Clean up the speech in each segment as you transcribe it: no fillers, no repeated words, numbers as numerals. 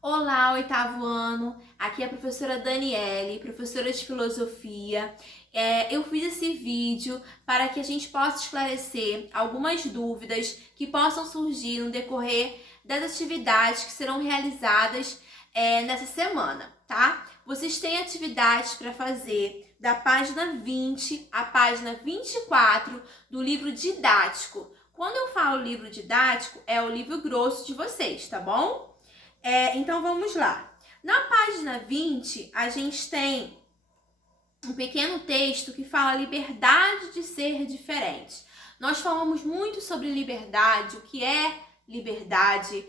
Olá, oitavo ano. Aqui é a professora Daniele, professora de filosofia. Eu fiz esse vídeo para que a gente possa esclarecer algumas dúvidas que possam surgir no decorrer das atividades que serão realizadas nessa semana, tá? Vocês têm atividades para fazer da página 20 à página 24 do livro didático. Quando eu falo livro didático, é o livro grosso de vocês, tá bom? Então vamos lá. Na página 20, a gente tem um pequeno texto que fala liberdade de ser diferente. Nós falamos muito sobre liberdade, o que é liberdade.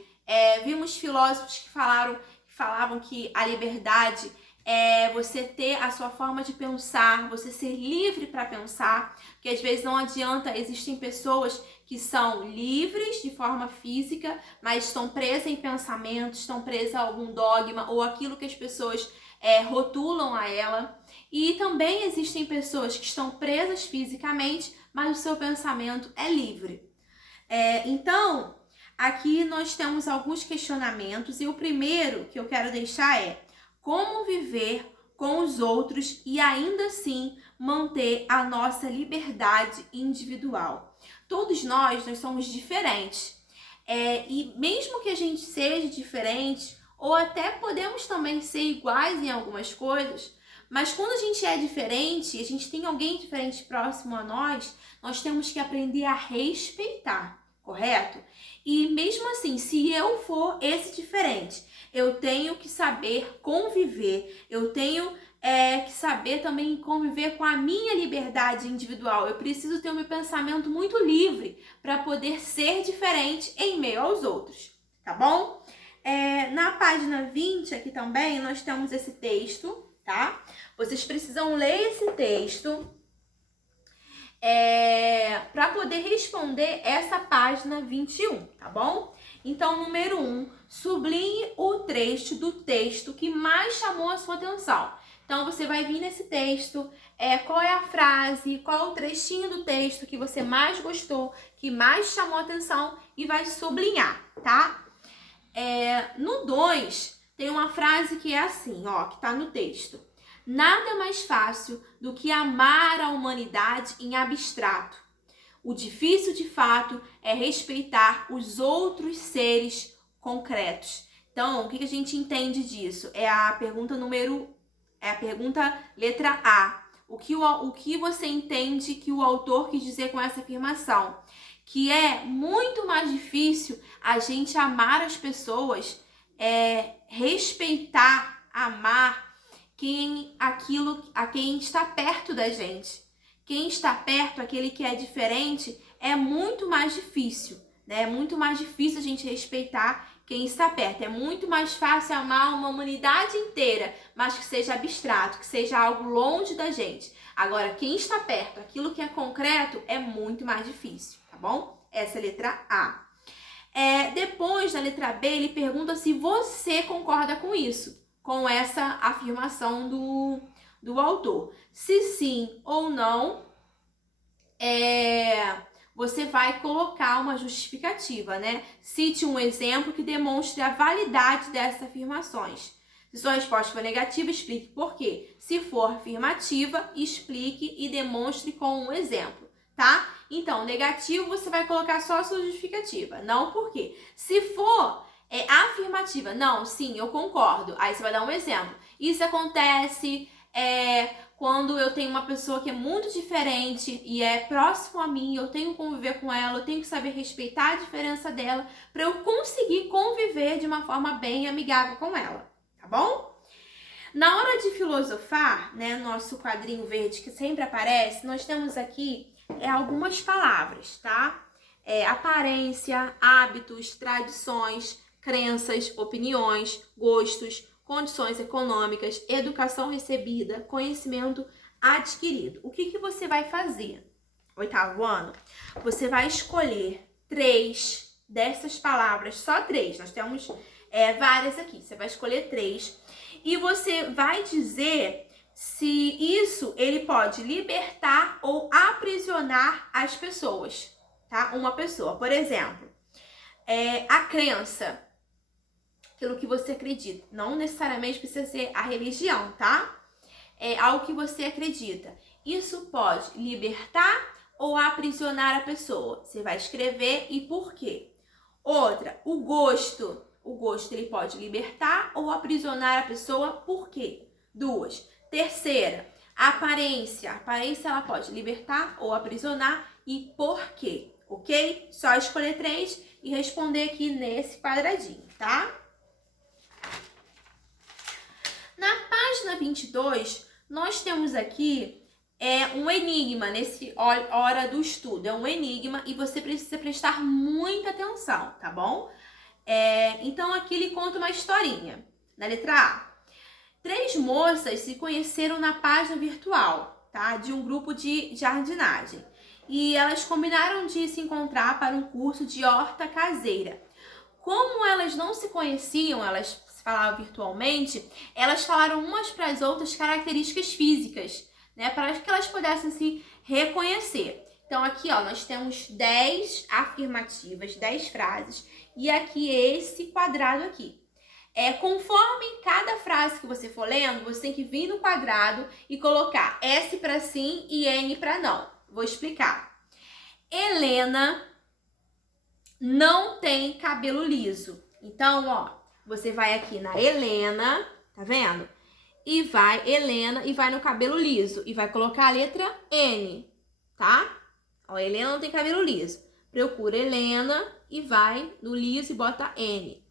Vimos filósofos que falavam que a liberdade é você ter a sua forma de pensar, você ser livre para pensar, porque às vezes não adianta, existem pessoas que são livres de forma física, mas estão presas em pensamentos, estão presas a algum dogma ou aquilo que as pessoas rotulam a ela. E também existem pessoas que estão presas fisicamente, mas o seu pensamento é livre. Então, aqui nós temos alguns questionamentos e o primeiro que eu quero deixar é: como viver com os outros e ainda assim manter a nossa liberdade individual? Todos nós somos diferentes. E mesmo que a gente seja diferente, ou até podemos também ser iguais em algumas coisas, mas quando a gente é diferente, a gente tem alguém diferente próximo a nós temos que aprender a respeitar, correto? E mesmo assim, se eu for esse diferente, eu tenho que saber conviver, eu tenho que saber também conviver com a minha liberdade individual. Eu preciso ter o meu pensamento muito livre para poder ser diferente em meio aos outros, tá bom? Na página 20 aqui também nós temos esse texto, tá? Vocês precisam ler esse texto para poder responder essa página 21, tá bom? Então, número 1, sublinhe o trecho do texto que mais chamou a sua atenção. Então, você vai vir nesse texto, qual é a frase, qual é o trechinho do texto que você mais gostou, que mais chamou a atenção e vai sublinhar, tá? No 2, tem uma frase que é assim, ó, que tá no texto. Nada mais fácil do que amar a humanidade em abstrato. O difícil, de fato, é respeitar os outros seres concretos. Então, o que a gente entende disso? É a pergunta letra A. O que você entende que o autor quis dizer com essa afirmação? Que é muito mais difícil a gente amar as pessoas, respeitar, amar a quem está perto da gente. Quem está perto, aquele que é diferente, é muito mais difícil, né? É muito mais difícil a gente respeitar quem está perto. É muito mais fácil amar uma humanidade inteira, mas que seja abstrato, que seja algo longe da gente. Agora, quem está perto, aquilo que é concreto, é muito mais difícil, tá bom? Essa é a letra A. Depois, na letra B, ele pergunta se você concorda com isso, com essa afirmação do autor. Se sim ou não, você vai colocar uma justificativa, né? Cite um exemplo que demonstre a validade dessas afirmações. Se sua resposta for negativa, explique por quê. Se for afirmativa, explique e demonstre com um exemplo, tá? Então, negativo, você vai colocar só a sua justificativa, não por quê. Se for afirmativa, não, sim, eu concordo. Aí você vai dar um exemplo. Isso acontece quando eu tenho uma pessoa que é muito diferente e é próximo a mim, eu tenho que conviver com ela, eu tenho que saber respeitar a diferença dela para eu conseguir conviver de uma forma bem amigável com ela, tá bom? Na hora de filosofar, né, nosso quadrinho verde que sempre aparece, nós temos aqui algumas palavras, tá? Aparência, hábitos, tradições, crenças, opiniões, gostos, condições econômicas, educação recebida, conhecimento adquirido. O que você vai fazer? Oitavo ano, você vai escolher 3 dessas palavras, só 3, nós temos várias aqui, você vai escolher 3 e você vai dizer se isso ele pode libertar ou aprisionar as pessoas, tá? Uma pessoa, por exemplo, a crença. aquilo que você acredita. Não necessariamente precisa ser a religião, tá? É algo que você acredita. Isso pode libertar ou aprisionar a pessoa. Você vai escrever e por quê. Outra, o gosto. O gosto ele pode libertar ou aprisionar a pessoa, por quê? 2. Terceira, a aparência. A aparência ela pode libertar ou aprisionar e por quê, ok? Só escolher 3 e responder aqui nesse quadradinho, tá? Na página 22, nós temos aqui um enigma, nesse hora do estudo. É um enigma e você precisa prestar muita atenção, tá bom? Então, aqui ele conta uma historinha. Na letra A, 3 moças se conheceram na página virtual, tá? De um grupo de jardinagem. E elas combinaram de se encontrar para um curso de horta caseira. Como elas não se conheciam, elas se falavam virtualmente, elas falaram umas para as outras características físicas, né? Para que elas pudessem se reconhecer. Então, aqui, ó, nós temos 10 afirmativas, 10 frases. E aqui esse quadrado aqui. Conforme cada frase que você for lendo, você tem que vir no quadrado e colocar S para sim e N para não. Vou explicar. Helena não tem cabelo liso. Então, ó, você vai aqui na Helena, tá vendo? E vai Helena e vai no cabelo liso e vai colocar a letra N, tá? Ó, Helena não tem cabelo liso. Procura Helena e vai no liso e bota N.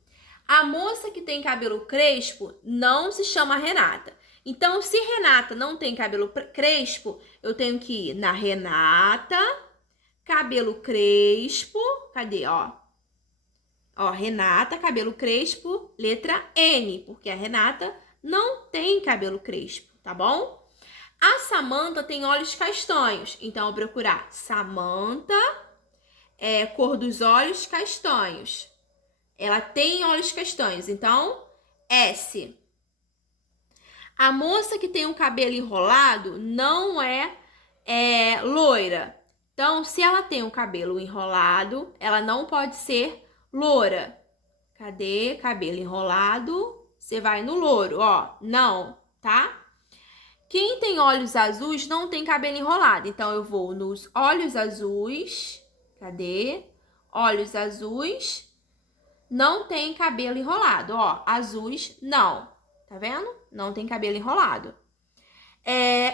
A moça que tem cabelo crespo não se chama Renata. Então, se Renata não tem cabelo crespo, eu tenho que ir na Renata, cabelo crespo, cadê, ó? Ó, Renata, cabelo crespo, letra N, porque a Renata não tem cabelo crespo, tá bom? A Samanta tem olhos castanhos, então eu vou procurar Samanta, cor dos olhos castanhos. Ela tem olhos castanhos, então S. A moça que tem um cabelo enrolado não é loira. Então, se ela tem um cabelo enrolado, ela não pode ser loura. Cadê? Cabelo enrolado. Você vai no louro, ó. Não, tá? Quem tem olhos azuis não tem cabelo enrolado. Então, eu vou nos olhos azuis. Cadê? Olhos azuis. Não tem cabelo enrolado, ó. Azuis, não. Tá vendo? Não tem cabelo enrolado.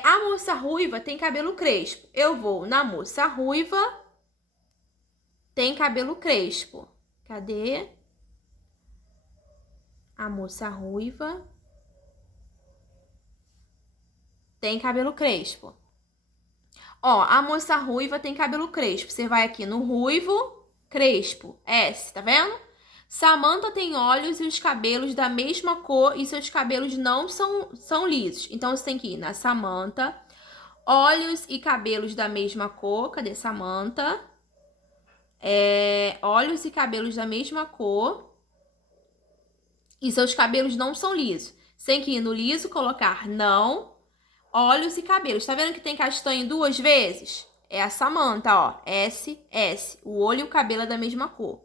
A moça ruiva tem cabelo crespo. Eu vou na moça ruiva. Tem cabelo crespo. Cadê? A moça ruiva. Tem cabelo crespo. Ó, a moça ruiva tem cabelo crespo. Você vai aqui no ruivo, crespo, S, tá vendo? Samanta tem olhos e os cabelos da mesma cor e seus cabelos não são lisos. Então, você tem que ir na Samanta, olhos e cabelos da mesma cor. Cadê Samanta? Olhos e cabelos da mesma cor e seus cabelos não são lisos. Você tem que ir no liso, colocar não, olhos e cabelos. Tá vendo que tem castanho 2 vezes? É a Samanta, ó. S, S. O olho e o cabelo é da mesma cor.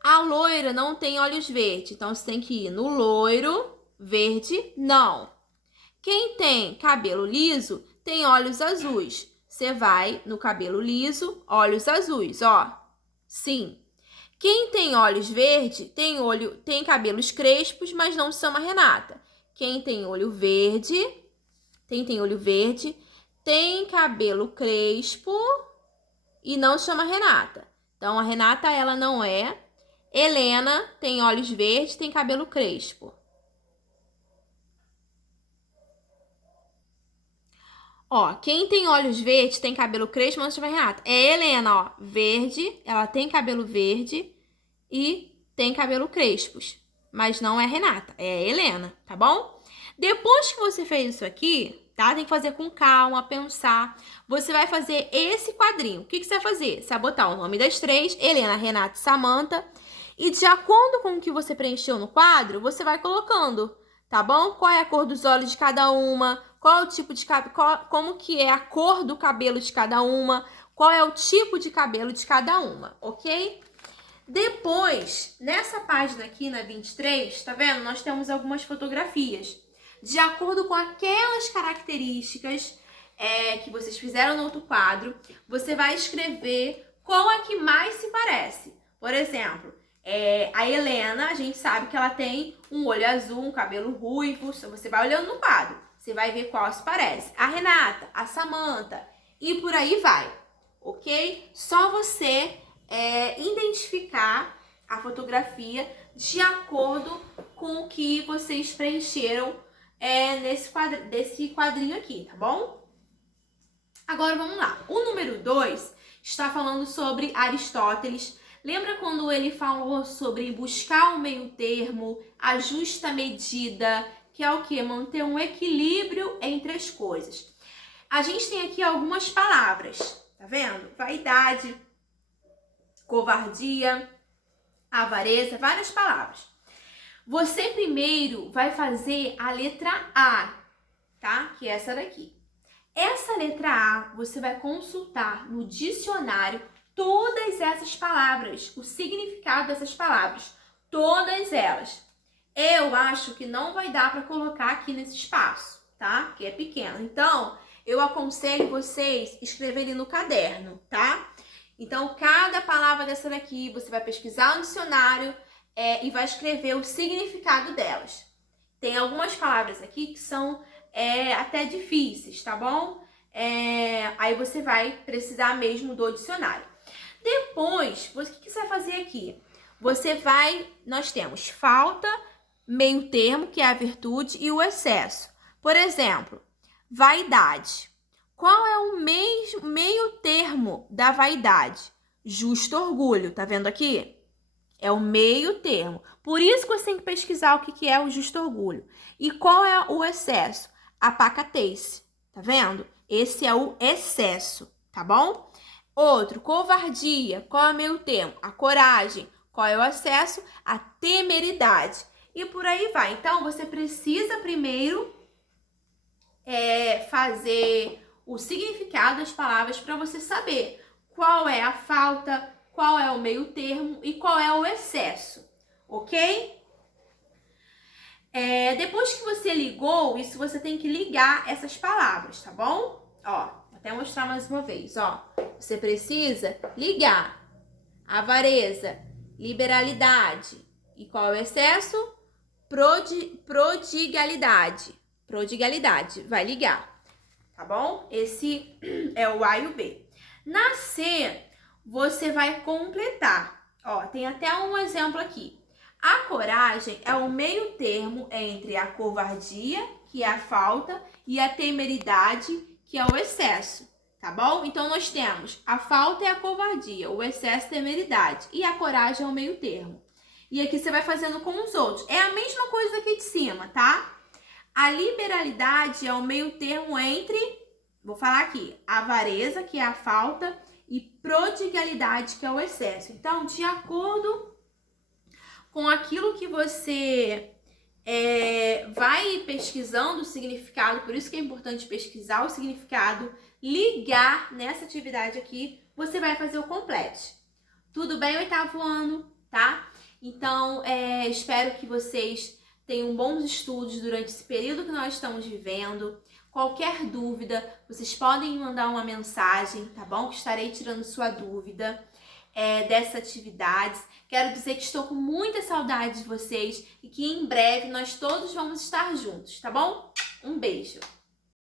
A loira não tem olhos verdes, então você tem que ir no loiro, verde, não. Quem tem cabelo liso tem olhos azuis. Você vai no cabelo liso, olhos azuis, ó. Sim. Quem tem olhos verdes tem cabelos crespos, mas não se chama Renata. Quem tem olho verde, tem olho verde, tem cabelo crespo e não se chama Renata. Então, a Renata, ela não é. Helena tem olhos verdes, tem cabelo crespo. Ó, quem tem olhos verdes, tem cabelo crespo, não se chama Renata. É Helena, ó, verde, ela tem cabelo verde e tem cabelo crespos. Mas não é Renata, é Helena, tá bom? Depois que você fez isso aqui, tá? Tem que fazer com calma, pensar. Você vai fazer esse quadrinho. O que você vai fazer? Você vai botar o nome das 3, Helena, Renata e Samanta. E de acordo com o que você preencheu no quadro, você vai colocando, tá bom? Qual é a cor dos olhos de cada uma, qual é o tipo de cabelo, como que é a cor do cabelo de cada uma, qual é o tipo de cabelo de cada uma, ok? Depois, nessa página aqui, na 23, tá vendo? Nós temos algumas fotografias. De acordo com aquelas características que vocês fizeram no outro quadro, você vai escrever qual a que mais se parece. Por exemplo, a Helena, a gente sabe que ela tem um olho azul, um cabelo ruivo. Então você vai olhando no quadro, você vai ver qual se parece. A Renata, a Samantha e por aí vai, ok? Só você identificar a fotografia de acordo com o que vocês preencheram desse quadrinho aqui, tá bom? Agora vamos lá. O número 2 está falando sobre Aristóteles. Lembra quando ele falou sobre buscar o meio termo, a justa medida, que é o quê? Manter um equilíbrio entre as coisas. A gente tem aqui algumas palavras, tá vendo? Vaidade, covardia, avareza, várias palavras. Você primeiro vai fazer a letra A, tá? Que é essa daqui. Essa letra A, você vai consultar no dicionário todas essas palavras, o significado dessas palavras, todas elas. Eu acho que não vai dar para colocar aqui nesse espaço, tá? Que é pequeno. Então, eu aconselho vocês escreverem no caderno, tá? Então, cada palavra dessa daqui, você vai pesquisar no dicionário e vai escrever o significado delas. Tem algumas palavras aqui que são até difíceis, tá bom? Aí você vai precisar mesmo do dicionário. Depois, o que você vai fazer aqui? Nós temos falta, meio termo, que é a virtude, e o excesso. Por exemplo, vaidade. Qual é o meio termo da vaidade? Justo orgulho, tá vendo aqui? É o meio termo. Por isso que você tem que pesquisar o que é o justo orgulho. E qual é o excesso? A pacatez, tá vendo? Esse é o excesso, tá bom? Outro, covardia. Qual é o meio termo? A coragem. Qual é o excesso? A temeridade. E por aí vai. Então, você precisa primeiro fazer o significado das palavras para você saber qual é a falta, qual é o meio termo e qual é o excesso, ok? Depois que você ligou, isso você tem que ligar essas palavras, tá bom? Ó, vou até mostrar mais uma vez, ó. Você precisa ligar avareza, liberalidade e qual é o excesso? Prodigalidade. Prodigalidade, vai ligar, tá bom? Esse é o A e o B. Na C, você vai completar. Ó, tem até um exemplo aqui. A coragem é o meio termo entre a covardia, que é a falta, e a temeridade, que é o excesso, tá bom? Então, nós temos a falta é a covardia, o excesso é a temeridade, e a coragem é o meio termo. E aqui você vai fazendo com os outros. É a mesma coisa aqui de cima, tá? A liberalidade é o meio termo entre, vou falar aqui, avareza, que é a falta, e prodigalidade, que é o excesso. Então, de acordo com aquilo que você vai pesquisando o significado, por isso que é importante pesquisar o significado, ligar nessa atividade aqui, você vai fazer o complete. Tudo bem, oitavo ano, tá? Então, espero que vocês tenham bons estudos durante esse período que nós estamos vivendo. Qualquer dúvida, vocês podem me mandar uma mensagem, tá bom? Que estarei tirando sua dúvida dessas atividades. Quero dizer que estou com muita saudade de vocês e que em breve nós todos vamos estar juntos, tá bom? Um beijo!